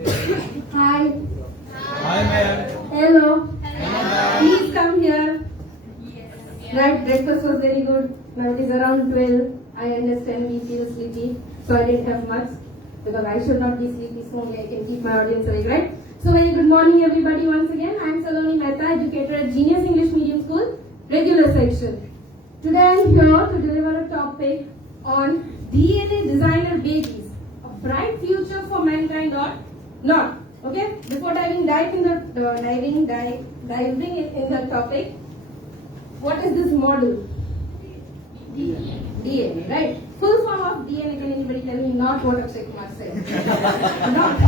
Hi. Hi, ma'am. Hello. Hello, Please come here. Right, breakfast was very good. Now it is around 12. I understand we feel sleepy, so I didn't have much because I should not be sleepy, so only I can keep my audience awake, right? So very good morning everybody once again. I am Saloni Mehta, educator at Genius English Medium School, regular section. Today I am here to deliver a topic on DNA designer babies, a bright future for mankind or not. Okay? Before diving in the topic, what is this model? DNA, right? Full form of DNA. Can anybody tell me? Not what Akshay Kumar said. Not.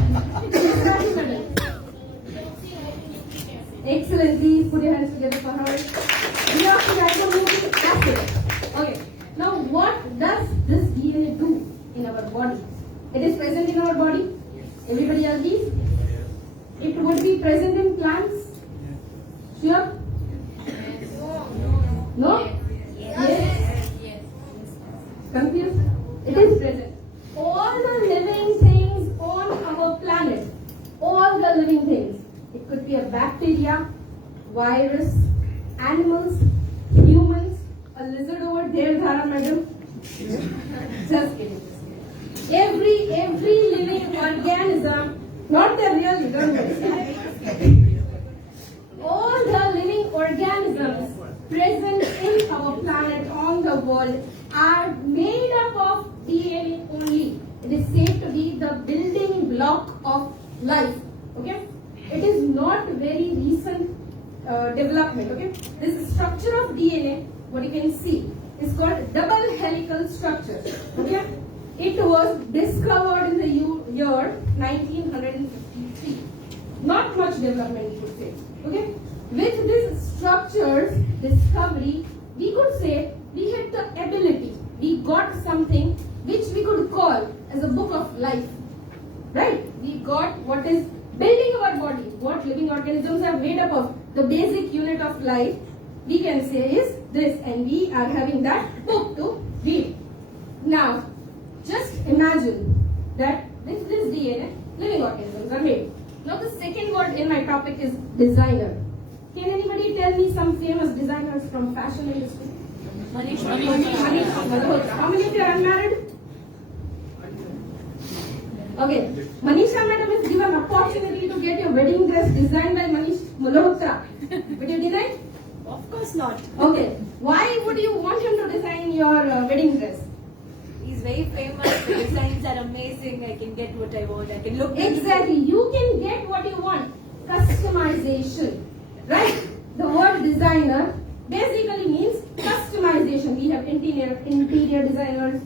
Excellent. Please put your hands together for her. We have to write a moving acid. Okay. Now, what does this DNA do in our body? It is present in our body. Everybody agrees? It would be present in plants. Sure? No? Yes. Confused? It is present. All the living things on our planet, all the living things, it could be a bacteria, virus, animals, humans, a lizard over there, Dhara madam. Just kidding. Every living organism, not the real, don't worry. All the living organisms present in our planet, on the world, are made up of DNA only. It is said to be the building block of life. Okay? It is not very recent development. Okay? This structure of DNA, what you can see, is called double helical structure. Okay? It was discovered in the year 1953. Not much development, you could say. Okay? With this structure's discovery, we could say we had the ability, we got something which we could call as a book of life. Right? We got what is building our body, what living organisms are made up of. The basic unit of life, we can say is this, and we are having that book to read. Now, just imagine that with this DNA, living organisms are made. Now the second word in my topic is designer. Can anybody tell me some famous designers from fashion industry? Manish Malhotra. How many of you are unmarried? Okay. Manisha madam is given opportunity to get your wedding dress designed by Manish Malhotra. Would you deny? Of course not. Okay. Why would you want him to design your wedding dress? He's very famous. The designs are amazing. I can get what I want. I can look. Exactly. You can get what you want. Customization. Right? The word designer basically means customization. We have interior designers,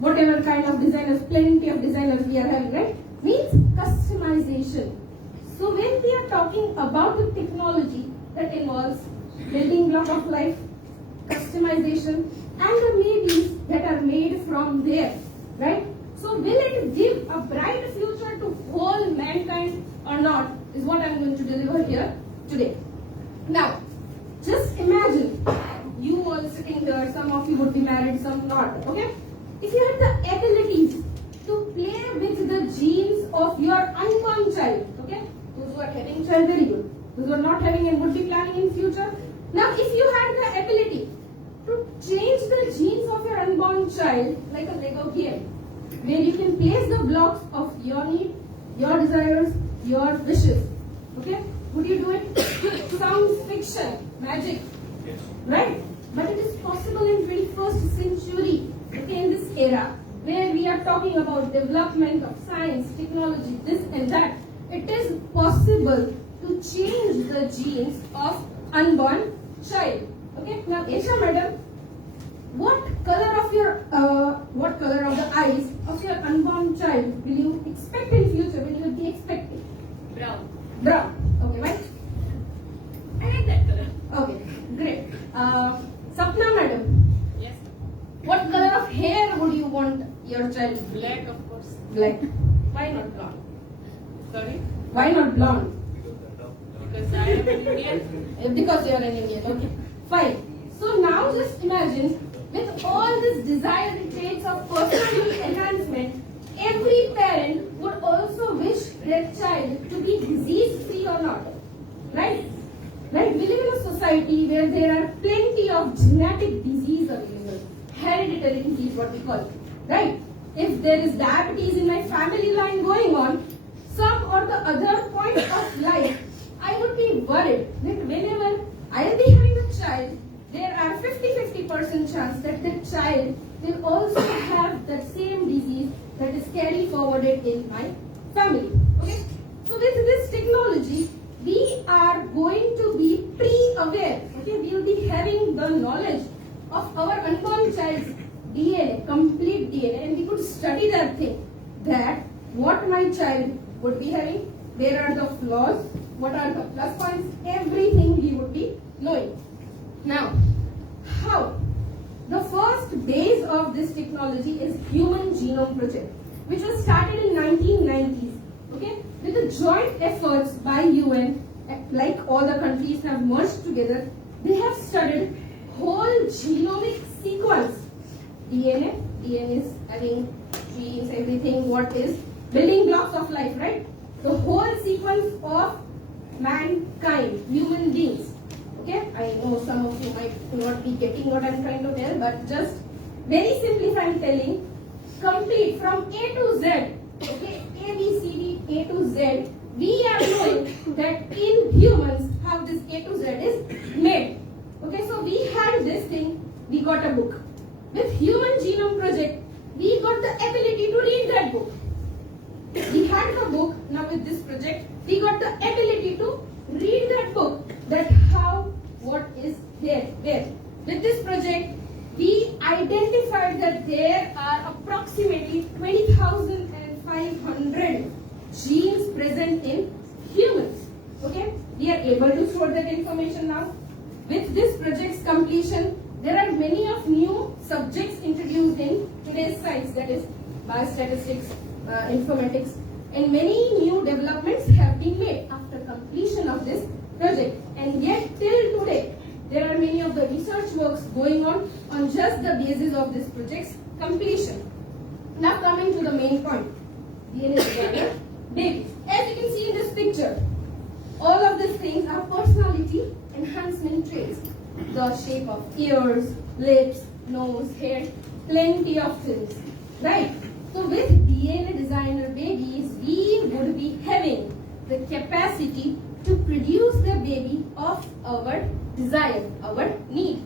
whatever kind of designers, plenty of designers we are having, right? Means customization. So when we are talking about the technology that involves building block of life, customization, and the babies that are made from there, right? So will it give a bright future to whole mankind or not is what I'm going to deliver here today. Now, just imagine you all sitting here, some of you would be married, some not, okay? If you had the abilities to play with the genes of your unborn child, okay? Those who are having child, very good. Those who are not having and would be planning in future. Now, if you had the ability to change the genes of your unborn child like a Lego game, where you can place the blocks of your need, your desires, your wishes, okay? Would you do it? Sounds fiction, magic, right? But it is possible in 21st century, okay, in this era, where we are talking about development of science, technology, this and that. It is possible to change the genes of unborn child. Okay, now Isha madam, what color of the eyes of your unborn child will you expect in future? Will you be expecting? Brown. Brown. Okay, right? I like that color. Okay, great. Sapna madam, Yes. what color of hair would you want your child? Black, of course. Black. Why not blonde? Sorry. Why not blonde? Because I am an Indian. Because you are an Indian. Okay, fine. So now just imagine with all this desired traits of personality enhancement, every parent would also wish their child to be disease free or not? Right? Right? We live in a society where there are plenty of genetic disease available. Hereditary disease, what we call it. Right? If there is diabetes in my family line going on, some or the other point of life, I would be worried that whenever I will be having a child, there are 50% chance that the child will also have that same disease that is carried forwarded in my family. Okay? So with this technology, we are going to be pre-aware. Okay? We will be having the knowledge of our unborn child's DNA, complete DNA, and we could study that thing, that what my child would be having, where are the flaws, what are the plus points, everything we would be knowing. Now, how? The first base of this technology is Human Genome Project, which was started in 1990s, okay, with the joint efforts by UN, like all the countries have merged together. They have studied whole genomic sequence. DNA is having genes, everything, what is building blocks of life, right? The whole sequence of mankind, human beings. Okay, I know some of you might not be getting what I'm trying to tell, but just very simply if I'm telling, complete from A to Z, okay, A, B, C, D, A to Z, we are knowing that in humans how this A to Z is made. Okay, so we had this thing, we got a book. With Human Genome Project, we got the ability to read that book. We had the book, now with this project, we got the ability to read that book, that how, what is there. With this project, we identified that there are approximately 20,500 genes present in humans. Okay, we are able to store that information now. With this project's completion, there are many of new subjects introduced in today's science, that is biostatistics, informatics, and many new developments have been made after completion of this project. And yet till today, there are many of the research works going on just the basis of this project's completion. Now coming to the main point, DNA designer babies. As you can see in this picture, all of these things are personality enhancement traits. The shape of ears, lips, nose, hair, plenty of things, right? So with DNA designer babies, we would be having the capacity to produce the baby of our desire, our need.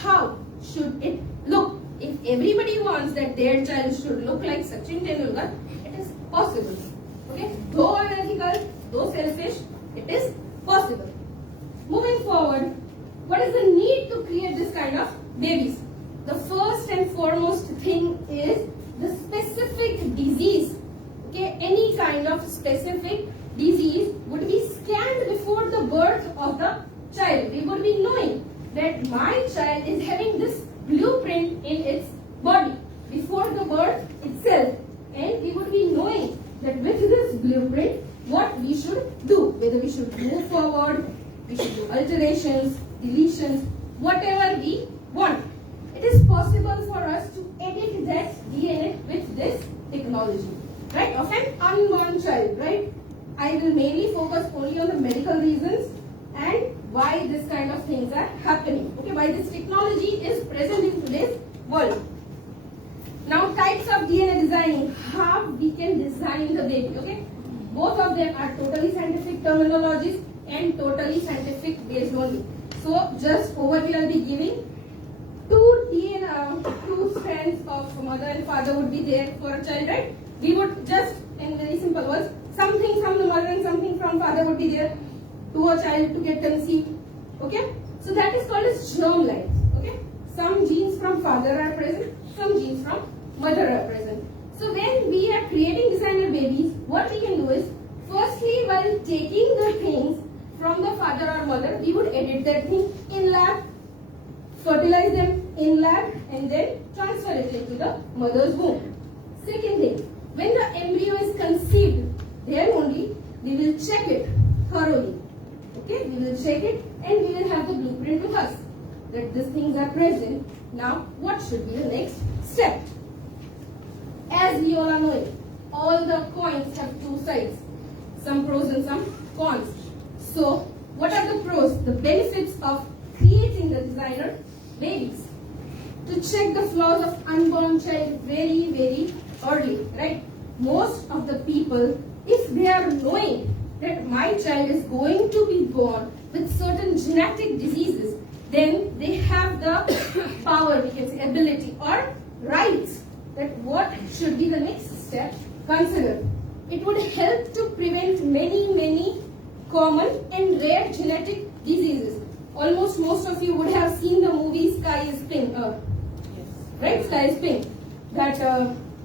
How should it look? If everybody wants that their child should look like Sachin Tendulkar, it is possible. Okay? Though unethical, though selfish, it is possible. Moving forward, what is the need to create this kind of babies? The first and foremost thing is the specific disease. Okay, any kind of specific disease would be scanned before the birth of the child. We would be knowing that my child is having this blueprint in its body before the birth itself, and we would be knowing that with this blueprint what we should do, whether we should move forward, we should do alterations, deletions, whatever we want. It is possible for us to edit that DNA with this technology, right? Of an unborn child, right? I will mainly focus only on the medical reasons and why this kind of things are happening. Okay, why this technology is present in today's world. Now, types of DNA designing, how we can design the baby. Okay, both of them are totally scientific terminologies and totally scientific based only. So, just over here I'll be giving two strands of mother and father would be there for a child, right? We would just, in very simple words, something from the mother and something from father would be there to a child to get conceived. Okay, so that is called as germ lines. Okay, some genes from father are present, some genes from mother are present. So when we are creating designer babies, what we can do is, firstly, while taking the things from the father or mother, we would edit that thing in lab, fertilize them in lab, and then transfer it into the mother's womb. Second thing, when the embryo is conceived, then only we will check it thoroughly. Okay, we will check it and we will have the blueprint with us that these things are present. Now, what should be the next step? As we all are knowing, all the coins have two sides. some pros and some cons. So, what are the pros? The benefits of creating the designer babies. To check the flaws of unborn child very, very early, right? Most of the people, if they are knowing that my child is going to be born with certain genetic diseases, then they have the power, we can say, ability or rights that what should be the next step considered. It would help to prevent many common and rare genetic diseases. Almost most of you would have seen the movie Sky is Pink, right? Sky is Pink. That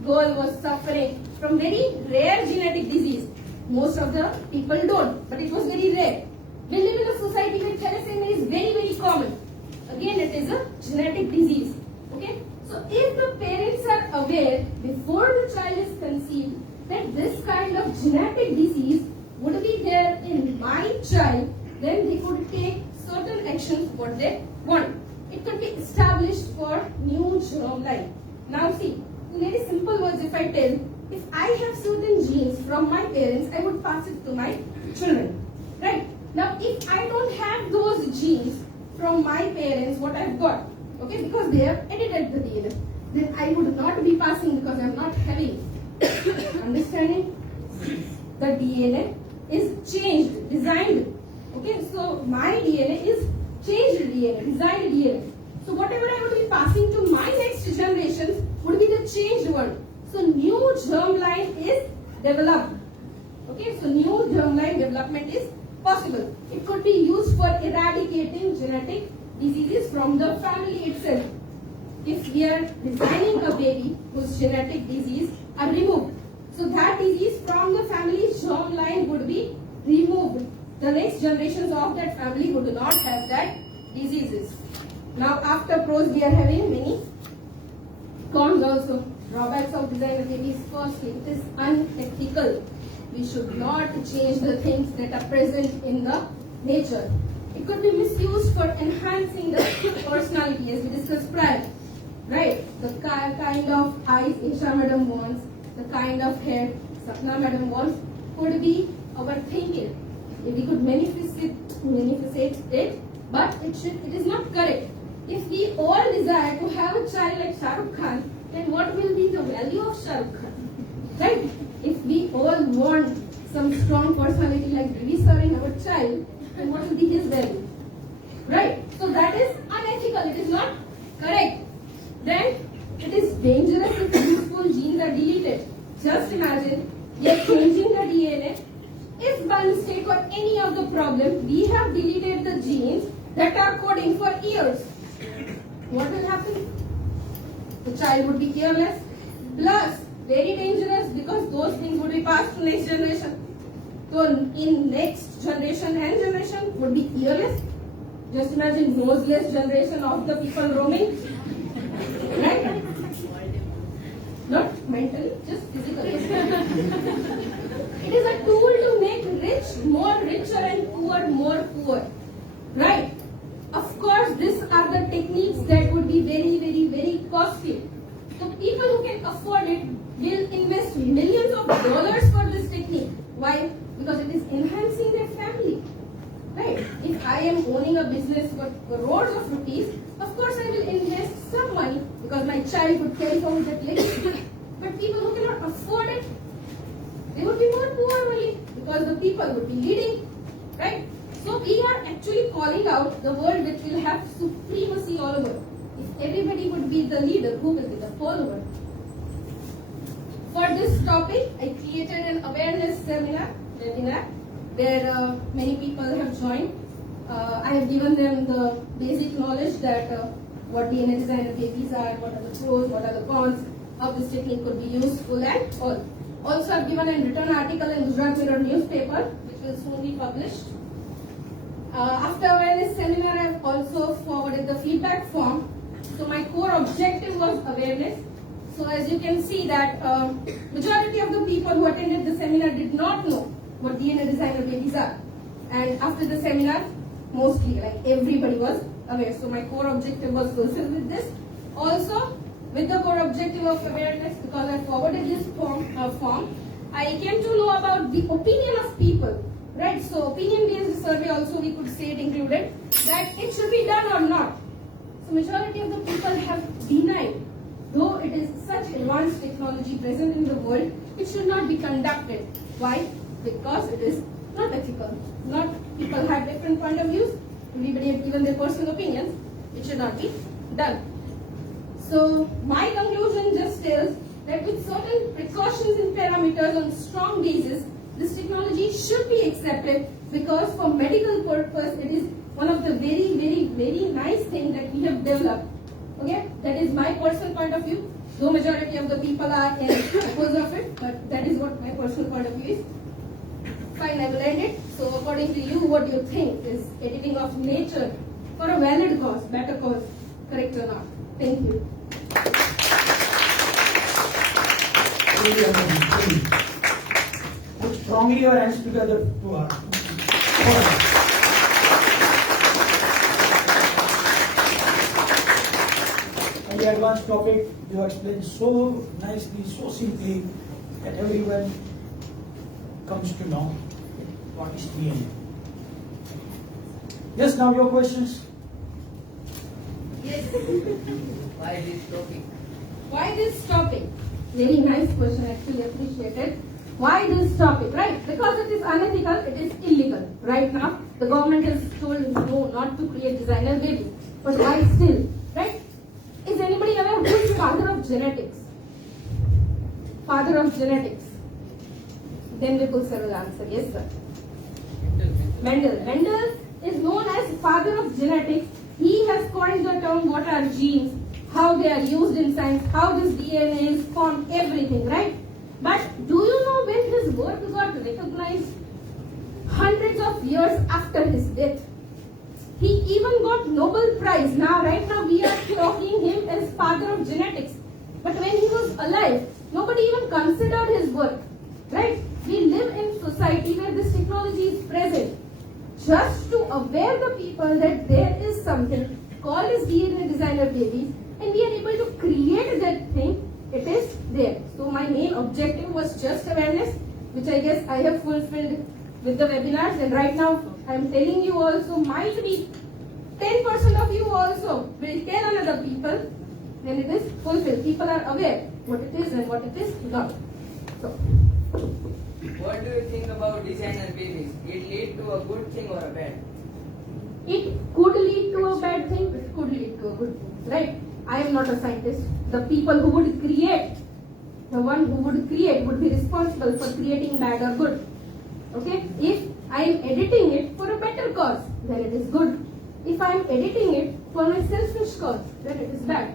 girl was suffering from very rare genetic disease. Most of the people don't, but it was very rare. We live in a society where thalassemia is very common. Again, it is a genetic disease. Okay? So, if the parents are aware before the child is conceived that this kind of genetic disease would be there in my child, then they could take certain actions what they want. It could be established for new germline. Now see, in very simple words if I tell, if I have certain genes from my parents, I would pass it to my children. Right? Now if I don't have those genes from my parents, what I've got, okay, because they have edited the DNA, then I would not be passing because I'm not having. Understanding? The DNA is changed, designed. Okay, so my DNA is changed DNA, designed DNA. So whatever I would be passing to my next generations would be the changed one. So new germline is developed. Okay, so new germline development is possible. It could be used for eradicating genetic diseases from the family itself. If we are designing a baby whose genetic disease are removed, so that disease from the family germline would be removed. The next generations of that family would not have that diseases. Now after pros we are having many cons also. Drawbacks of designer babies. Firstly, it is unethical. We should not change the things that are present in the nature. It could be misused for enhancing the personality as we discussed prior. Right? The kind of eyes Isha madam wants, the kind of hair Sapna madam wants could be our thinking. If we could manifest it, but it is not correct. If we all desire to have a child like Shah Rukh Khan, then what will be the value of Shah Rukh Khan? Right? If we all want some strong personality like Devi sir in our child, then what will be his value? Right? So that is unethical. It is not correct. Then it is dangerous if useful genes are deleted. Just imagine we are changing the DNA. If by mistake or any of the problem we have deleted the genes that are coding for years, what will happen? The child would be careless. Plus, very dangerous because those things would be passed to next generation. So in next generation and generation would be earless. Just imagine noseless generation of the people roaming. Right? Not mentally, just physically. It is a tool to make rich more richer and poor more poor. Right? Of course, these are the techniques that would be very costly. So people who can afford it will invest millions of dollars for this technique. Why? Because it is enhancing their family. Right? If I am owning a business for crores of rupees, of course I will invest some money because my child would carry on that legacy. But people who cannot afford it, they would be more poor only because the people would be leading. Right? So we are actually calling out the world which will have supremacy all over. If everybody would be the leader, who will be the follower? For this topic, I created an awareness webinar, where many people have joined. I have given them the basic knowledge that what DNA designer babies are, what are the pros, what are the cons, how this technique could be useful and all. Also, I have given a written article in Gujarat Mirror newspaper, which will soon be published. After awareness seminar, I have also forwarded the feedback form. So my core objective was awareness. So as you can see that majority of the people who attended the seminar did not know what DNA designer babies are. And after the seminar, mostly like everybody was aware. So my core objective was fulfilled with this. Also, with the core objective of awareness, because I forwarded this form, I came to know about the opinion of people. Right, so opinion-based survey also we could say it included that it should be done or not. So majority of the people have denied, though it is such advanced technology present in the world, it should not be conducted. Why? Because it is not ethical. Not people have different point of views. Everybody have given their personal opinions. It should not be done. So my conclusion just tells that with certain precautions and parameters on strong basis, this technology should be accepted because for medical purpose it is one of the very nice things that we have developed. Okay, that is my personal point of view. Though majority of the people are in opposite of it, but that is what my personal point of view is. Fine, I will end it. So according to you, what do you think? Is editing of nature for a valid cause, better cause, correct or not? Thank you. Put strongly your hands together to our. And the advanced topic you explained so nicely, so simply that everyone comes to know what is DNA. Yes, now your questions. Yes. Why this topic? Why this topic? Very nice question, actually appreciated. Why this topic? Right, because it is unethical, it is illegal. Right now, the government has told no, not to create designer babies. But why still? Right? Is anybody aware who is father of genetics? Father of genetics. Then Vipul sir will answer. Yes, sir. Mendel. Mendel is known as father of genetics. He has coined the term what are genes, how they are used in science, how this DNA is formed, everything, right? But do you know when his work got recognized? Hundreds of years after his death. He even got Nobel Prize. Now, right now we are talking him as father of genetics. But when he was alive, nobody even considered his work, right? We live in society where this technology is present. Just to aware the people that there is something called as DNA designer babies and we are able to create that thing, it is there. So my main objective was just awareness, which I guess I have fulfilled with the webinars, and right now I am telling you also might be 10% of you also will tell another people, then it is fulfilled. People are aware what it is and what it is not. So What do you think about designer babies? It lead to a good thing or a bad? it could lead to a bad thing, it could lead to a good thing, right? I am not a scientist. The people who would create, the one who would create would be responsible for creating bad or good. Okay? If I am editing it for a better cause, then it is good. If I am editing it for my selfish cause, then it is bad.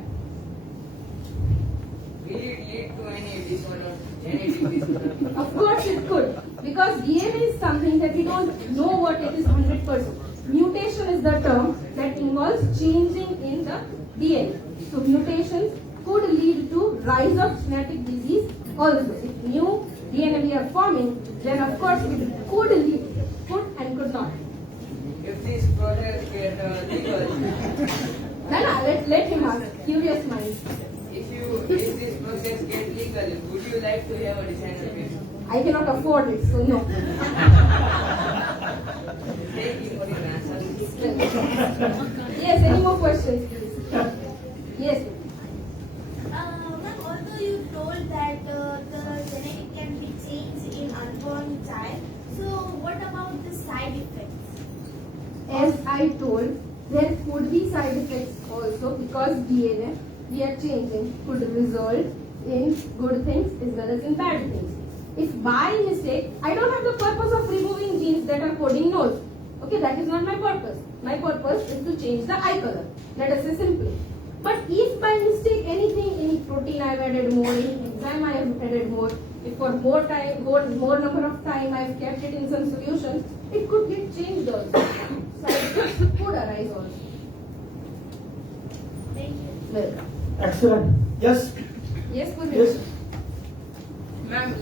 Will it lead to any disorder, genetic disorder? Of course it could. Because DNA is something that we don't know what it is 100%. Mutation is the term that involves changing in the DNA. So mutations could lead to rise of genetic disease also. If new DNA we are forming, then of course it could lead, could and could not. If this process get legal, Let him ask. Curious mind. if this process get legal, would you like to have a designer baby? I cannot afford it, so no. Thank you for your answer. Yes, any more questions, please? Yes. Ma'am, although you told that the genetic can be changed in unborn child, so what about the side effects? As I told, there could be side effects also because DNA we are changing could result in good things as well as in bad things. If by mistake, I don't have the purpose of removing genes that are coding nose. Okay, that is not my purpose. My purpose is to change the eye color. Let us say simply. But if by mistake anything, any protein I have added more, any enzyme I have added more, if for more time, more number of time I have kept it in some solution, it could get changed also. Side effects could arise also. Thank you. Welcome. Excellent. Yes. Yes, Purvi. Yes. Ma'am,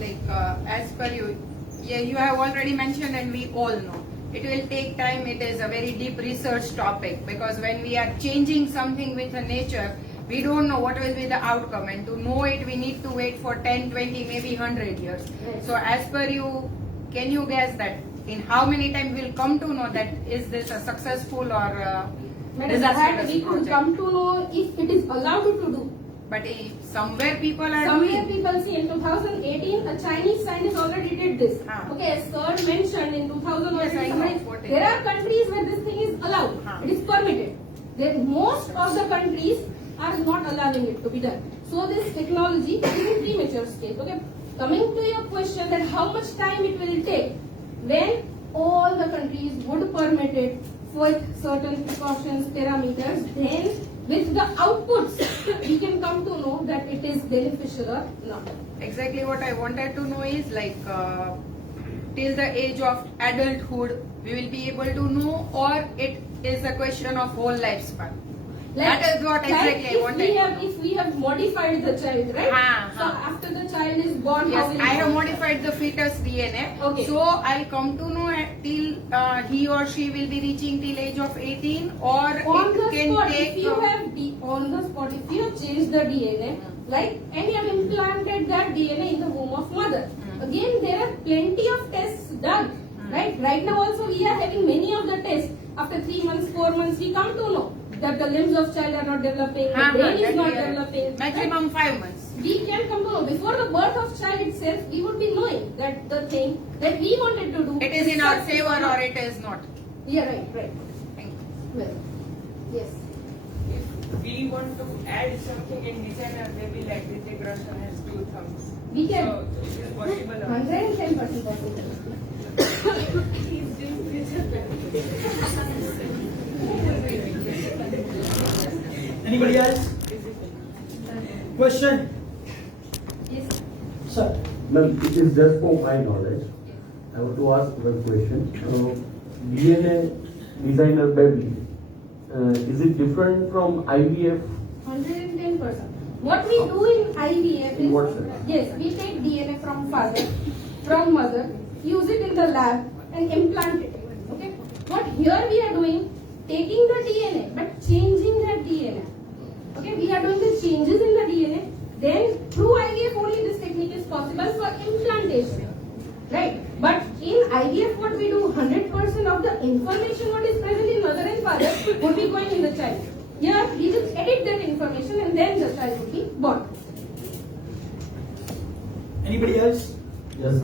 as per you, yeah, you have already mentioned and we all know. It will take time, it is a very deep research topic because when we are changing something with the nature, we don't know what will be the outcome, and to know it we need to wait for 10, 20, maybe 100 years. Yes. So as per you, can you guess that in how many time we'll come to know that is this a successful or Madam, disastrous that we could project? come to know if it is allowed to do. But somewhere people are Somewhere doing. people see in 2018 a Chinese scientist already did this. Okay, as sir mentioned in 2000 Yes, I know. What is there are it? countries where this thing is allowed. It is permitted. Most of the countries are not allowing it to be done. So this technology is in premature stage. Okay, coming to your question that how much time it will take when all the countries would permit it with certain precautions, parameters, then with the outputs we can come to know that it is beneficial or not. Exactly what I wanted to know is like till the age of adulthood we will be able to know, or it is a question of whole lifespan. That is what exactly I if wanted we to have, know. if we have modified the child, right? So after the child is born, how Yes, will I have it- modified the fetus DNA. Okay. So I'll come to know till he or she will be reaching till age of 18, or on the it can spot, take. if you have on the spot, if you have changed the DNA, like, and you have implanted that DNA in the womb of mother, again there are plenty of tests done, right? Right now also we are having many of the tests. After 3 months, 4 months, we come to know that the limbs of child are not developing, the brain is that not we are- developing. Maximum 5 months. We can come to know before the birth of child itself, we would be knowing that the thing that we wanted to do. It is in our successful favor not. or it is not. Yeah, right. Thank you. Well, yes. If we want to add something in designer, maybe like Hrithik Roshan has 2 thumbs. We can. So it is possible. 110% possible. Anybody else? Question? Yes. Sir. Ma'am, it is just for my knowledge. I want to ask one question. DNA designer baby, is it different from IVF? 110%. What we do in IVF In what is, sense? yes, we take DNA from father, from mother, use it in the lab and implant it. Okay. What here we are doing, taking the DNA but changing that DNA. Okay, we are doing the changes in the DNA. Then through IVF only this technique is possible for implantation. Right. But in IVF what we do, 100% of the information what is present in mother and father would be going in the child. Here we just edit that information and then the child would be born. Anybody else?